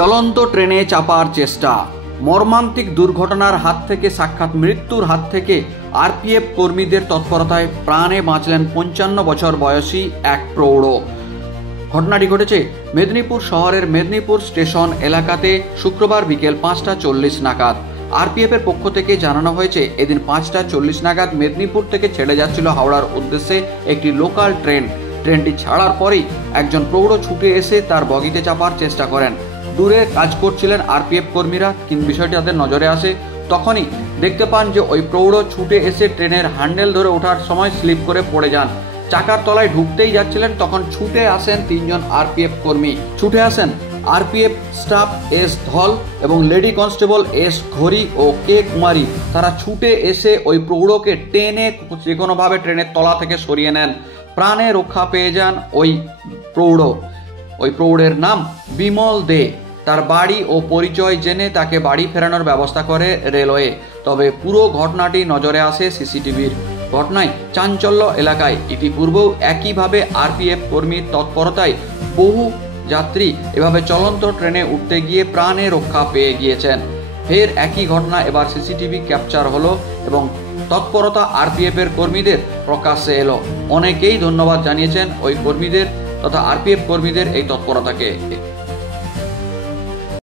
চলন্ত ট্রেনে চাপার চেষ্টা, মর্মান্তিক দুর্ঘটনার হাত থেকে সাক্ষাৎ মৃত্যুর হাত থেকে আরপিএফ কর্মীদের তৎপরতায় প্রাণে বাঁচলেন 55 বছর বয়সী এক প্রৌঢ়। ঘটনাটি ঘটেছে মেদিনীপুর শহরের মেদিনীপুর স্টেশন এলাকাতে শুক্রবার বিকেল 5:40 নাগাদ। আরপিএফের পক্ষ থেকে জানানো হয়েছে, এদিন 5:40 নাগাদ মেদিনীপুর থেকে ছেড়ে যাচ্ছিল হাওড়ার উদ্দেশ্যে একটি লোকাল ট্রেন। ট্রেনটি ছাড়ার পরেই একজন প্রৌঢ় ছুটে এসে তার বগিতে চাপার চেষ্টা করেন। দূরে কাজ করছিলেন আরপিএফ কর্মীরা, কিন্তু বিষয়টি তাদের নজরে আসে। তখনই দেখতে পান যে ওই প্রৌঢ় ছুটে এসে ট্রেনের হ্যান্ডেল ধরে ওঠার সময় স্লিপ করে পড়ে যান। চাকার তলায় ঢুকতেই যাচ্ছিলেন, তখন ছুটে আসেন 3 জন আরপিএফ কর্মী। ছুটে আসেন আরপিএফ স্টাফ এস ধল এবং লেডি কনস্টেবল এস ঘড়ি ও কে কুমারী। তারা ছুটে এসে ওই প্রৌঢ়কে টেনে যে কোনোভাবে ট্রেনের তলা থেকে সরিয়ে নেন। প্রাণে রক্ষা পেয়ে যান ওই প্রৌঢ়। ওই প্রৌঢ়ের নাম বিমল দে। তার বাড়ি ও পরিচয় জেনে তাকে বাড়ি ফেরানোর ব্যবস্থা করে রেলওয়ে। তবে পুরো ঘটনাটি নজরে আসে সিসিটিভির। ঘটনায় চাঞ্চল্য এলাকায়। ইতিপূর্বেও একইভাবে আরপিএফ কর্মীর তৎপরতায় বহু যাত্রী এভাবে চলন্ত ট্রেনে উঠতে গিয়ে প্রাণে রক্ষা পেয়ে গিয়েছেন। ফের একই ঘটনা এবার সিসিটিভি ক্যাপচার হলো এবং তৎপরতা আরপিএফ এর কর্মীদের প্রকাশ্যে এলো। অনেকেই ধন্যবাদ জানিয়েছেন ওই কর্মীদের তথা আরপিএফ কর্মীদের এই তৎপরতাকে।